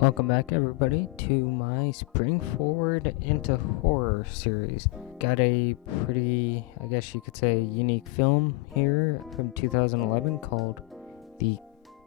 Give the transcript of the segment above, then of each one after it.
Welcome back, everybody, to my Spring Forward into Horror series. Got a pretty, I guess you could say, unique film here from 2011 called The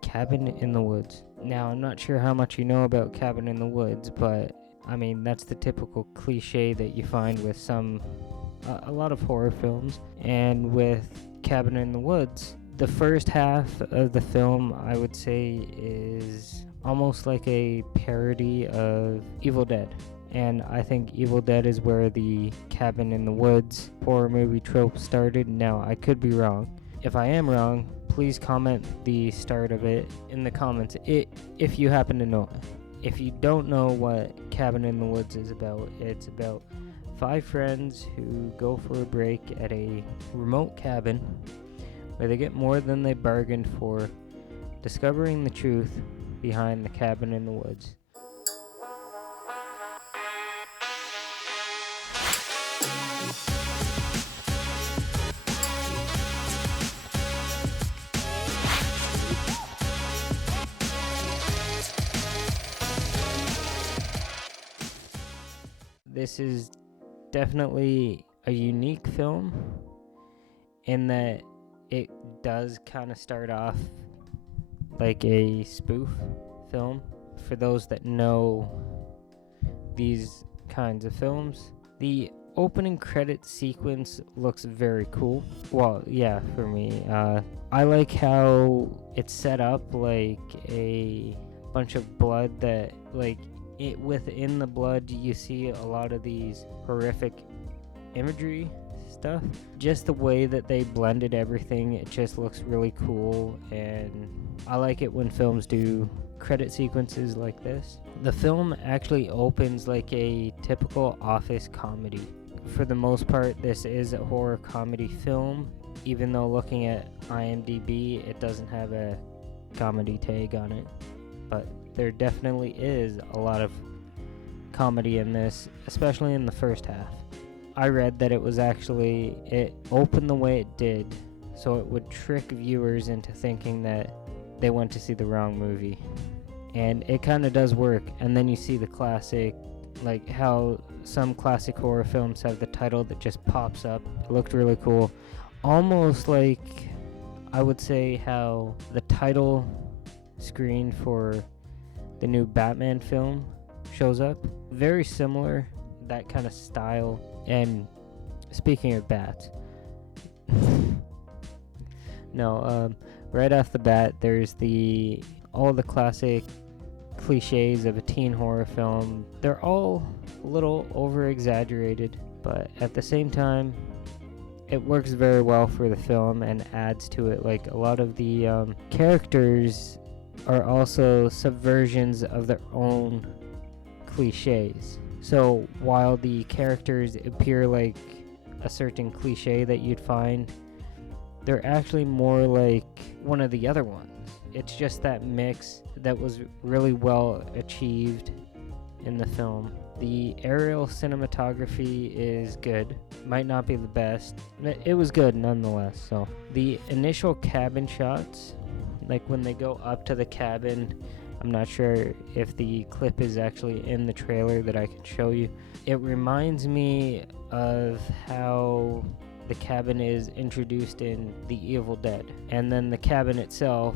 Cabin in the Woods. Now, I'm not sure how much you know about Cabin in the Woods, but I mean, that's the typical cliche that you find with a lot of horror films. And with Cabin in the Woods, the first half of the film, I would say, is almost like a parody of Evil Dead. And I think Evil Dead is where the Cabin in the Woods horror movie trope started. Now, I could be wrong. If I am wrong, please comment the start of it in the comments if you happen to know it. If you don't know what Cabin in the Woods is about, it's about 5 friends who go for a break at a remote cabin where they get more than they bargained for, discovering the truth behind the cabin in the woods. This is definitely a unique film in that it does kind of start off like a spoof film. For those that know these kinds of films, the opening credit sequence looks very cool. Well, yeah, for me. I like how it's set up like a bunch of blood that, like, within the blood you see a lot of these horrific imagery stuff. Just the way that they blended everything, it just looks really cool, and I like it when films do credit sequences like this. The film actually opens like a typical office comedy. For the most part, this is a horror comedy film, even though looking at IMDb, it doesn't have a comedy tag on it. But there definitely is a lot of comedy in this, especially in the first half. I read that it opened the way it did so it would trick viewers into thinking that they went to see the wrong movie. And it kind of does work. And then you see the classic, like how some classic horror films have the title that just pops up. It looked really cool. Almost like, I would say, how the title screen for the new Batman film shows up. Very similar, that kind of style. And speaking of bats, right off the bat, there's all the classic cliches of a teen horror film. They're all a little over exaggerated, but at the same time, it works very well for the film and adds to it. Like, a lot of the characters are also subversions of their own cliches. So while the characters appear like a certain cliche that you'd find, they're actually more like one of the other ones. It's just that mix that was really well achieved in the film. The aerial cinematography is good. Might not be the best. It was good nonetheless. So the initial cabin shots, like when they go up to the cabin, I'm not sure if the clip is actually in the trailer that I can show you. It reminds me of how the cabin is introduced in The Evil Dead. And then the cabin itself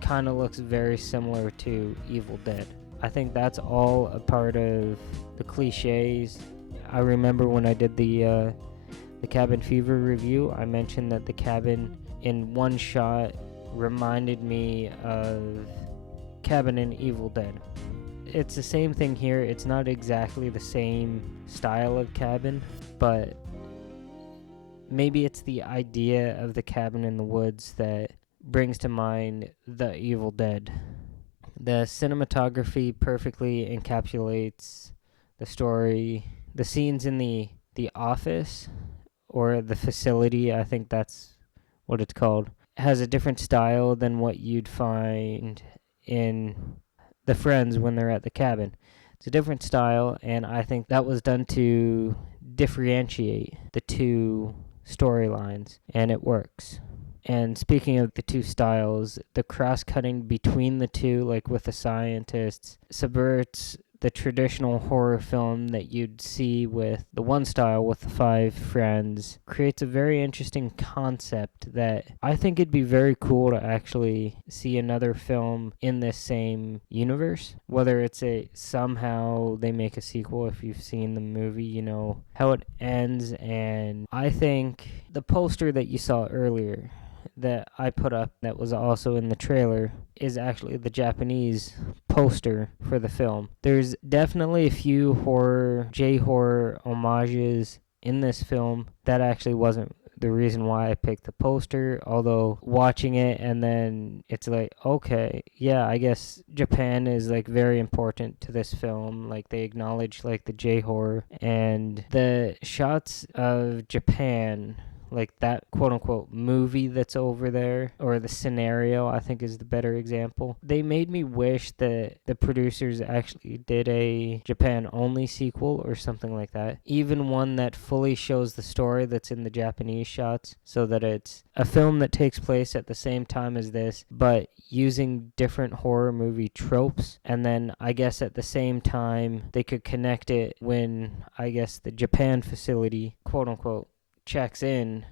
kind of looks very similar to Evil Dead. I think that's all a part of the cliches. I remember when I did the Cabin Fever review, I mentioned that the cabin in one shot reminded me of cabin in Evil Dead. It's the same thing here. It's not exactly the same style of cabin, but maybe it's the idea of the cabin in the woods that brings to mind The Evil Dead. The cinematography perfectly encapsulates the story. The scenes in the office, or the facility, I think that's what it's called, has a different style than what you'd find in the friends when they're at the cabin. It's a different style, and I think that was done to differentiate the two storylines, and it works. And speaking of the two styles, the cross-cutting between the two, like with the scientists, subverts the traditional horror film that you'd see with the one style with the five friends, creates a very interesting concept that I think it'd be very cool to actually see another film in this same universe. Whether it's somehow they make a sequel. If you've seen the movie, you know how it ends. And I think the poster that you saw earlier that I put up that was also in the trailer is actually the Japanese poster for the film. There's definitely a few J-horror homages in this film. That actually wasn't the reason why I picked the poster, although watching it and then it's like, okay, yeah, I guess Japan is like very important to this film. Like they acknowledge like the J-horror, and the shots of Japan, like that quote-unquote movie that's over there, or the scenario, I think is the better example. They made me wish that the producers actually did a Japan-only sequel or something like that. Even one that fully shows the story that's in the Japanese shots, so that it's a film that takes place at the same time as this, but using different horror movie tropes. And then I guess at the same time, they could connect it when, I guess, the Japan facility, quote-unquote, checks in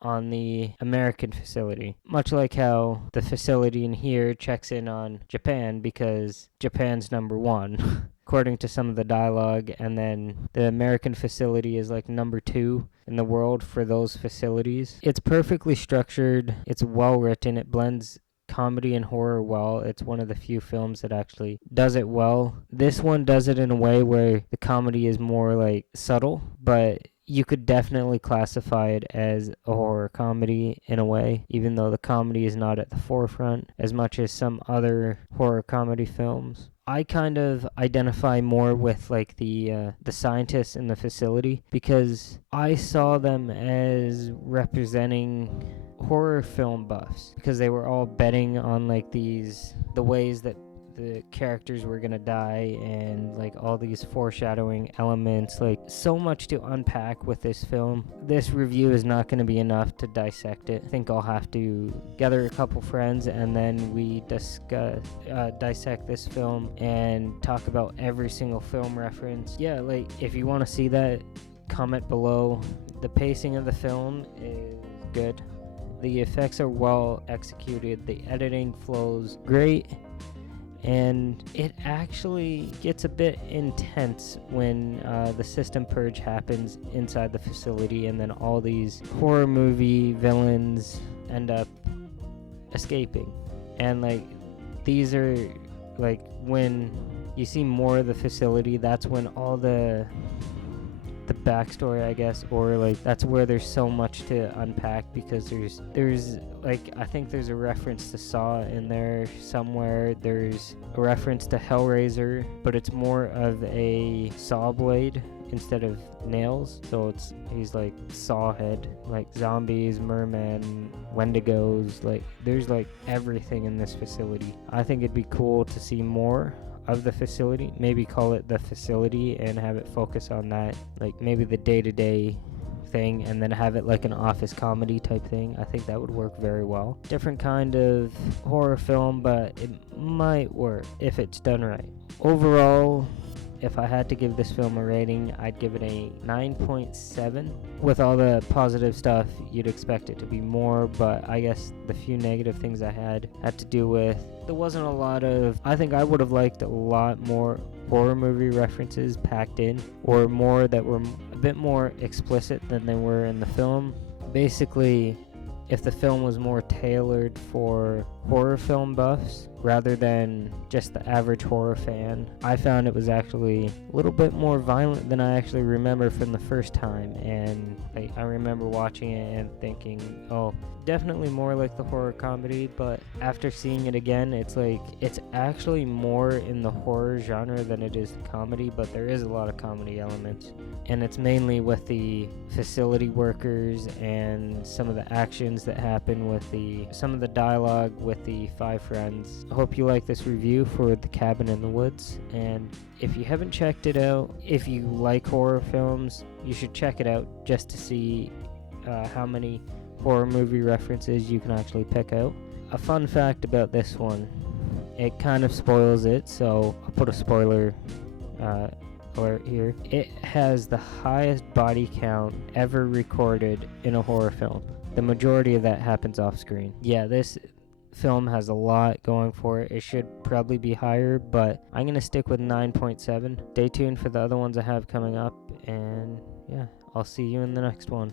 on the American facility, much like how the facility in here checks in on Japan because Japan's number one according to some of the dialogue, and then the American facility is like number 2 in the world for those facilities. It's perfectly structured, it's well written, it blends comedy and horror well. It's one of the few films that actually does it well. This one does it in a way where the comedy is more like subtle, but you could definitely classify it as a horror comedy in a way, even though the comedy is not at the forefront as much as some other horror comedy films. I kind of identify more with like the scientists in the facility because I saw them as representing horror film buffs, because they were all betting on like the ways that the characters were gonna die, and like all these foreshadowing elements, like so much to unpack with this film. This review is not going to be enough to dissect it. I think I'll have to gather a couple friends and then we dissect this film and talk about every single film reference. Yeah, like if you want to see that, comment below. The pacing of the film is good. The effects are well executed. The editing flows great. And it actually gets a bit intense when the system purge happens inside the facility, and then all these horror movie villains end up escaping. And like these are like when you see more of the facility, that's when all the backstory, I guess, or like that's where there's so much to unpack, because there's like I think there's a reference to Saw in there somewhere. There's a reference to Hellraiser, but it's more of a saw blade instead of nails, so he's like saw head, like zombies, mermen, wendigos, like there's like everything in this facility. I think it'd be cool to see more of the facility, maybe call it the facility and have it focus on that, like maybe the day-to-day thing, and then have it like an office comedy type thing. I think that would work very well. Different kind of horror film, but it might work if it's done right. Overall, if I had to give this film a rating, I'd give it a 9.7. With all the positive stuff, you'd expect it to be more, but I guess the few negative things I had to do with, there wasn't a lot of, I think I would have liked a lot more horror movie references packed in, or more that were a bit more explicit than they were in the film. Basically, if the film was more tailored for horror film buffs rather than just the average horror fan, I found it was actually a little bit more violent than I actually remember from the first time. And I remember watching it and thinking, oh, definitely more like the horror comedy, but after seeing it again, it's like it's actually more in the horror genre than it is the comedy, but there is a lot of comedy elements, and it's mainly with the facility workers and some of the actions that happen with some of the dialogue with the five friends. I hope you like this review for The Cabin in the Woods, and if you haven't checked it out, if you like horror films, you should check it out just to see how many horror movie references you can actually pick out. A fun fact about this one, it kind of spoils it, so I'll put a spoiler alert here. It has the highest body count ever recorded in a horror film. The majority of that happens off screen. Yeah, this film has a lot going for it. It should probably be higher, but I'm going to stick with 9.7. Stay tuned for the other ones I have coming up, and yeah, I'll see you in the next one.